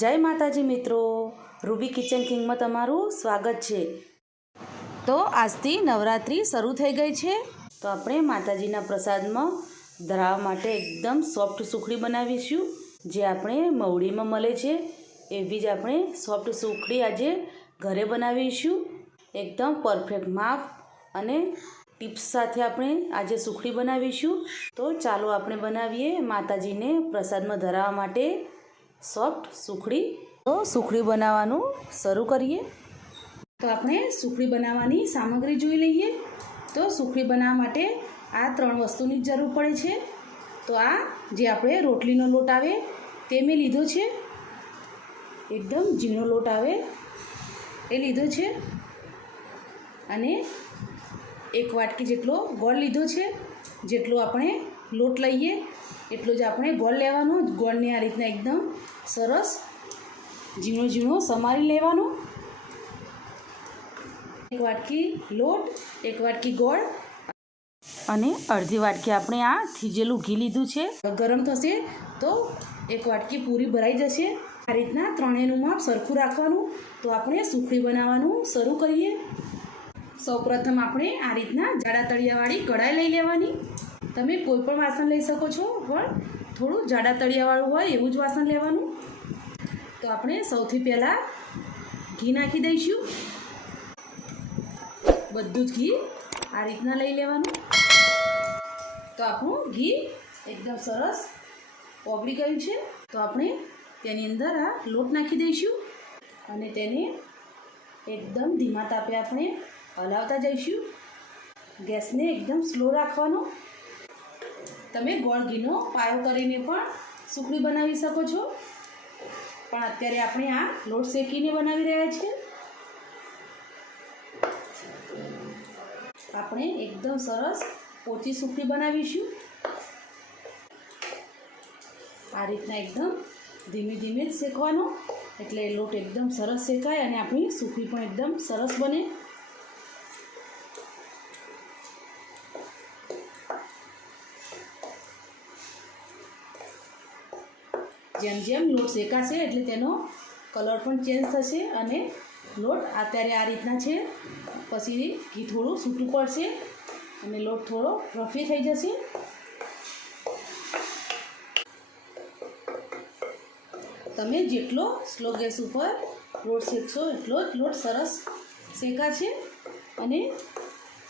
જય માતાજી મિત્રો, રૂબી કિચન કિંગમાં તમારું સ્વાગત છે। તો આજથી નવરાત્રિ શરૂ થઈ ગઈ છે, તો આપણે માતાજીના પ્રસાદમાં ધરાવવા માટે એકદમ સોફ્ટ સુખડી બનાવીશું, જે આપણે મવડીમાં મળે છે એવી જ આપણે સોફ્ટ સુખડી આજે ઘરે બનાવીશું। એકદમ પરફેક્ટ માપ અને ટિપ્સ સાથે આપણે આજે સુખડી બનાવીશું। તો ચાલો આપણે બનાવીએ માતાજીને પ્રસાદમાં ધરાવવા માટે સોફ્ટ સુખડી। તો સુખડી બનાવવાનું શરૂ કરીએ। તો આપણે સુખડી બનાવવાની સામગ્રી જોઈ લઈએ। તો સુખડી બનાવવા માટે આ 3 વસ્તુની જરૂર પડે છે। તો આ જે આપણે રોટલીનો લોટ આવે તે મેં લીધો છે, એકદમ ઝીણો લોટ આવે એ લીધો છે, અને 1 વાટકી જેટલો ગોળ લીધો છે। જેટલો આપણે લોટ લઈએ એટલો જ આપણે ગોળ લેવાનો। ગોળને આ રીતના એકદમ સરસ ઝીણો ઝીણો સમારી લેવાનો। 1 વાટકી લોટ, 1 વાટકી ગોળ અને અડધી વાટકી આપણે આ થીજેલું ઘી લીધું છે। ગરમ થશે તો 1 વાટકી પૂરી ભરાઈ જશે। આ રીતના ત્રણેયનું માપ સરખું રાખવાનું। તો આપણે સુખડી બનાવવાનું શરૂ કરીએ। સૌપ્રથમ આપણે આ રીતના જાડા તળિયાવાળી કઢાઈ લઈ લેવાની। તમે કોઈ પણ વાસણ લઈ શકો છો, પણ થોડું જાડા તળિયાવાળું હોય એવું જ વાસણ લેવાનું। તો આપણે સૌથી પહેલાં ઘી નાખી દઈશું। બધું જ ઘી આ રીતના લઈ લેવાનું। તો આપણું ઘી એકદમ સરસ ઓગળી ગયું છે। તો આપણે તેની અંદર આ લોટ નાખી દઈશું અને તેને એકદમ ધીમા તાપે આપણે હલાવતા જઈશું। ગેસને એકદમ સ્લો રાખવાનો। તમે ગોળ ઘીનો પાયો કરીને પણ સુખડી બનાવી શકો છો, પણ અત્યારે આપણે આ લોટ શેકીને બનાવી રહ્યા છીએ। આપણે એકદમ સરસ પોચી સુખડી બનાવીશું। આ રીતના એકદમ ધીમે ધીમે જ શેકવાનો, એટલે લોટ એકદમ સરસ શેકાય અને આપણી સુખડી પણ એકદમ સરસ બને। જેમ જેમ લોટ શેકાશે એટલે તેનો કલર પણ ચેન્જ થશે અને લોટ અત્યારે આ રીતના છે, પછી ઘી થોડું છૂટું પડશે અને લોટ થોડો રફી થઈ જશે। તમે જેટલો સ્લો ગેસ ઉપર લોટ શેકશો એટલો જ લોટ સરસ શેકાશે અને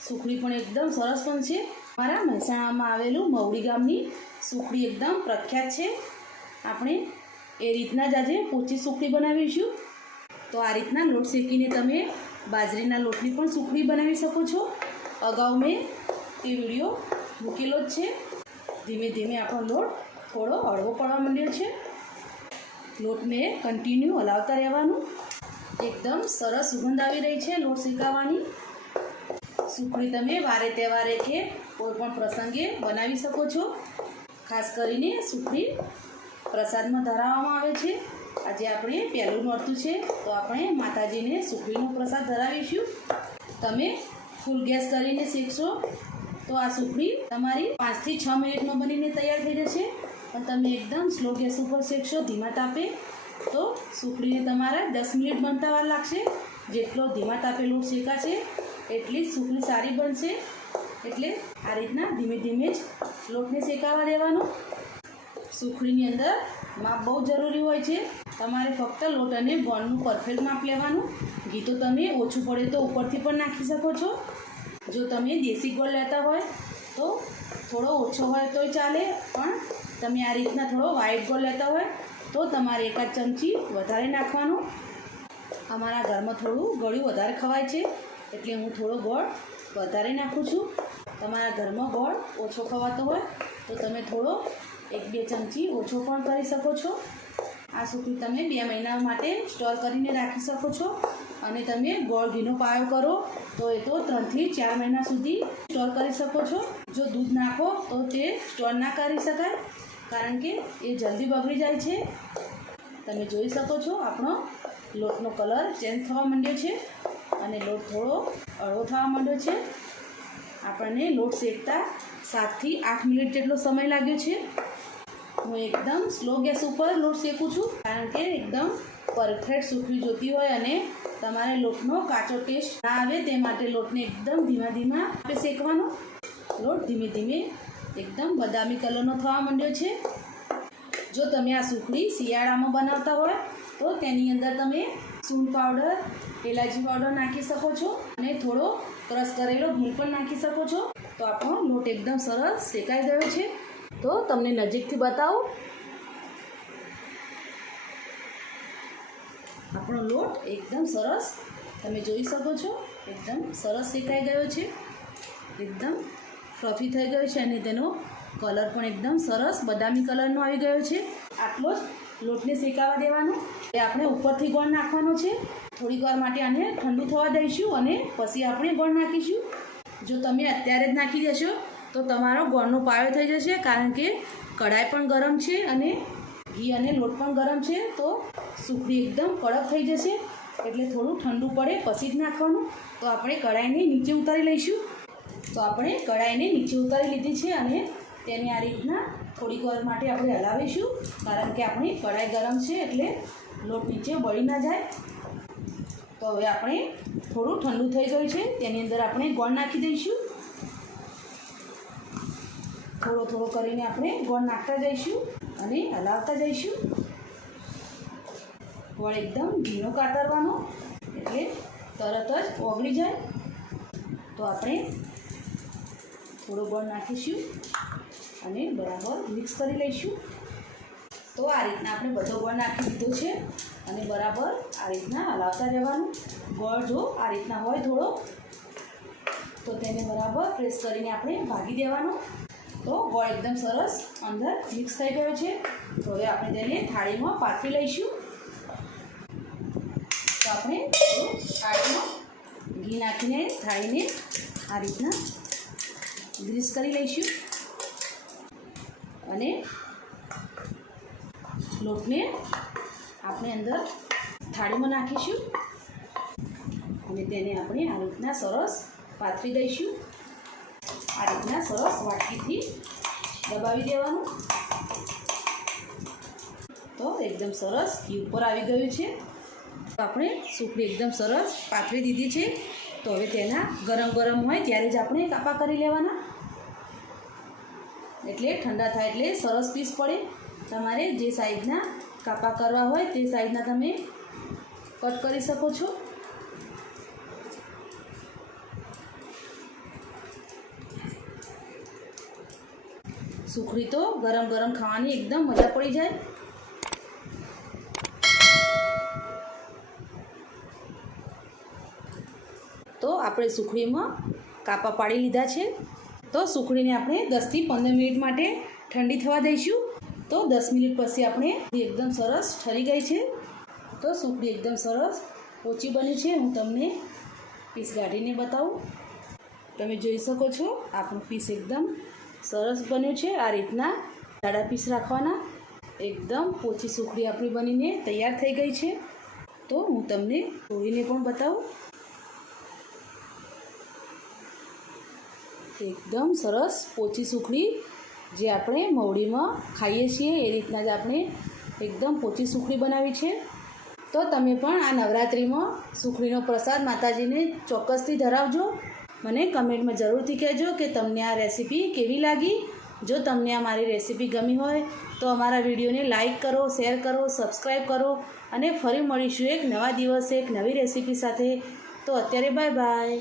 સુખડી પણ એકદમ સરસ બનશે। મારા મહેસાણામાં આવેલું મવડી ગામની સુખડી એકદમ પ્રખ્યાત છે। આપણે એ રીતના જ આજે પોચી સુખડી બનાવીશું। તો આ રીતના લોટ શેકીને તમે બાજરીના લોટની પણ સુખડી બનાવી શકો છો। અગાઉ મેં એ વિડીયો મૂકેલો જ છે। ધીમે ધીમે આપણો લોટ થોડો હળવો પડવા માંડ્યો છે। લોટને કન્ટિન્યુ હલાવતા રહેવાનું। એકદમ સરસ સુગંધ આવી રહી છે લોટ શેકાવાની। સુખડી તમે વારે તહેવારે કે કોઈ પણ પ્રસંગે બનાવી શકો છો। ખાસ કરીને સુખડી પ્રસાદમાં ધરાવવામાં આવે છે। આજે આપણે પહેલું નોરતું છે, તો આપણે માતાજીને સુખડીનો પ્રસાદ ધરાવીશું। તમે ફૂલ ગેસ કરીને શેકશો તો આ સુખડી તમારી 5 થી 6 મિનિટમાં બનીને તૈયાર થઈ જશે, પણ તમે એકદમ સ્લો ગેસ ઉપર શેકશો ધીમા તાપે તો સુખડીને તમારે 10 મિનિટ બનતા વાર લાગશે। જેટલો ધીમા તાપે લોટ શેકાશે એટલી જ સુખડી સારી બનશે। એટલે આ રીતના ધીમે ધીમે જ લોટને શેકાવા દેવાનો। સુખડીની અંદર માપ બહુ જરૂરી હોય છે। તમારે ફક્ત લોટ અને ગોળનું પરફેક્ટ માપ લેવાનું। ઘી તો તમે ઓછું પડે તો ઉપરથી પણ નાખી શકો છો। જો તમે દેશી ગોળ લેતા હોય તો થોડો ઓછો હોય તોય ચાલે, પણ તમે આ રીતના થોડો વ્હાઈટ ગોળ લેતા હોય તો તમારે 1 ચમચી વધારે નાખવાનો। અમારા ઘરમાં થોડું ગળ્યું વધારે ખવાય છે, એટલે હું થોડો ગોળ વધારે નાખું છું। તમારા ઘરમાં ગોળ ઓછો ખવાતો હોય તો તમે થોડો 1-2 ચમચી ઓછો પણ કરી શકો છો। આ સુખડી તમે 2 મહિના માટે સ્ટોર કરીને રાખી શકો છો, અને તમે ગોળ ઘીનો પાયો કરો તો એ તો 3 થી 4 મહિના સુધી સ્ટોર કરી શકો છો। જો દૂધ નાખો તો તે સ્ટોર ના કરી શકાય, કારણ કે એ જલ્દી બગડી જાય છે। તમે જોઈ શકો છો આપણો લોટનો કલર ચેન્જ થવા માંડ્યો છે અને લોટ થોડો હળવો થવા માંડ્યો છે। આપણને લોટ શેકતા 7 થી 8 મિનિટ જેટલો સમય લાગ્યો છે। હું એકદમ સ્લો ગેસ ઉપર લોટ શેકું છું, કારણ કે એકદમ પરફેક્ટ સુખડી જોતી હોય અને તમારે લોટનો કાચો ટેસ્ટ ના આવે તે માટે લોટને એકદમ ધીમા ધીમા આપણે શેકવાનો. લોટ ધીમે ધીમે એકદમ બદામી કલરનો થવા માંડ્યો છે. જો તમે આ સુખડી શિયાળામાં બનાવતા હોય તો તેની અંદર તમે સૂંઠ પાવડર, એલાચી પાવડર નાખી શકો છો અને થોડો ક્રશ કરેલો ઘી પણ નાખી શકો છો. તો આપણો લોટ એકદમ સરસ શેકાઈ ગયો છે. તો તમને નજીકથી બતાવું, આપણો લોટ એકદમ સરસ તમે જોઈ શકો છો, એકદમ સરસ શેકાઈ ગયો છે, એકદમ ફ્લફી થઈ ગયો છે અને તેનો કલર પણ એકદમ સરસ બદામી કલરનો આવી ગયો છે. આટલો જ લોટને શેકાવા દેવાનો. એ આપણે ઉપરથી ગોળ નાખવાનો છે. થોડીક વાર માટે આને ઠંડુ થવા દઈશું અને પછી આપણે ગોળ નાખીશું. જો તમે અત્યારે જ નાખી દેશો તો તમારો ગોળનો પાયો થઈ જશે, કારણ કે કઢાઈ પણ ગરમ છે અને ઘી અને લોટ પણ ગરમ છે. તો સુખડી એકદમ કડક થઈ જશે, એટલે થોડું ઠંડુ પડે પછી જ નાખવાનું. તો આપણે કઢાઈને નીચે ઉતારી લઈશું. તો આપણે કઢાઈને નીચે ઉતારી લીધી છે અને તેને આ રીતના થોડીક વાર માટે આપણે હલાવીશું, કારણ કે આપણી કઢાઈ ગરમ છે એટલે લોટ નીચે બળી ના જાય. તો હવે આપણે થોડું ઠંડુ થઈ ગયું છે, તેની અંદર આપણે ગોળ નાખી દઈશું. થોડો થોડો કરીને આપણે ગોળ નાખતા જઈશું અને હલાવતા જઈશું. ગોળ એકદમ ઝીણો કાતરવાનો, એટલે તરત જ ઓગળી જાય. તો આપણે થોડો ગોળ નાખીશું અને બરાબર મિક્સ કરી લઈશું. તો આ રીતના આપણે બધો ગોળ નાખી દીધો છે અને બરાબર આ રીતના હલાવતા રહેવાનું. ગોળ જો આ રીતના હોય થોડો, તો તેને બરાબર પ્રેસ કરીને આપણે ભાગી દેવાનો. તો ગોળ એકદમ સરસ અંદર મિક્સ થઈ ગયો છે. તો હવે આપણે તેને થાળીમાં પાથરી લઈશું. તો આપણે થાળીમાં ઘી નાખીને થાળીને આ રીતના ગ્રીસ કરી લઈશું અને લોટને આપણે અંદર થાળીમાં નાખીશું અને તેને આપણે આ રીતના સરસ પાથરી દઈશું. આ રીતના સરસ વાટકીથી દબાવી દેવાનું. તો એકદમ સરસ ઘી ઉપર આવી ગયું છે. તો આપણે સુખડી એકદમ સરસ પાથરી દીધી છે. તો હવે તેના ગરમ ગરમ હોય ત્યારે જ આપણે કાપા કરી લેવાના, એટલે ઠંડા થાય એટલે સરસ પીસ પડે. તમારે જે સાઈઝના કાપા કરવા હોય તે સાઈઝના તમે કટ કરી શકો છો. સુખડી તો ગરમ ગરમ ખાવાની એકદમ મજા પડી જાય. તો આપણે સુખડીમાં કાપા પાડી લીધા છે. તો સુખડીને આપણે 10 થી 15 મિનિટ માટે ઠંડી થવા દઈશું. તો 10 મિનિટ પછી આપણે એકદમ સરસ ઠરી ગઈ છે. તો સુખડી એકદમ સરસ ઓછી બની છે. હું તમને પીસ કાઢીને બતાવું. તમે જોઈ શકો છો આપણું પીસ એકદમ સરસ બન્યું છે. આ રીતના જાડા પીસ રાખવાના. એકદમ પોચી સુખડી આપણી બનીને તૈયાર થઈ ગઈ છે. તો હું તમને તોડીને પણ બતાવું. એકદમ સરસ પોચી સુખડી જે આપણે મવડીમાં ખાઈએ છીએ એ રીતના જ આપણે એકદમ પોચી સુખડી બનાવી છે. તો તમે પણ આ નવરાત્રિમાં સુખડીનો પ્રસાદ માતાજીને ચોક્કસથી ધરાવજો. મને કમેન્ટમાં જરૂરથી કહેજો કે તમને આ રેસીપી કેવી લાગી. જો તમને આ મારી રેસીપી ગમી હોય તો અમારા વિડીયોને લાઈક કરો, શેર કરો, સબસ્ક્રાઈબ કરો અને ફરી મળીશું એક નવા દિવસે એક નવી રેસીપી સાથે. તો અત્યારે બાય બાય.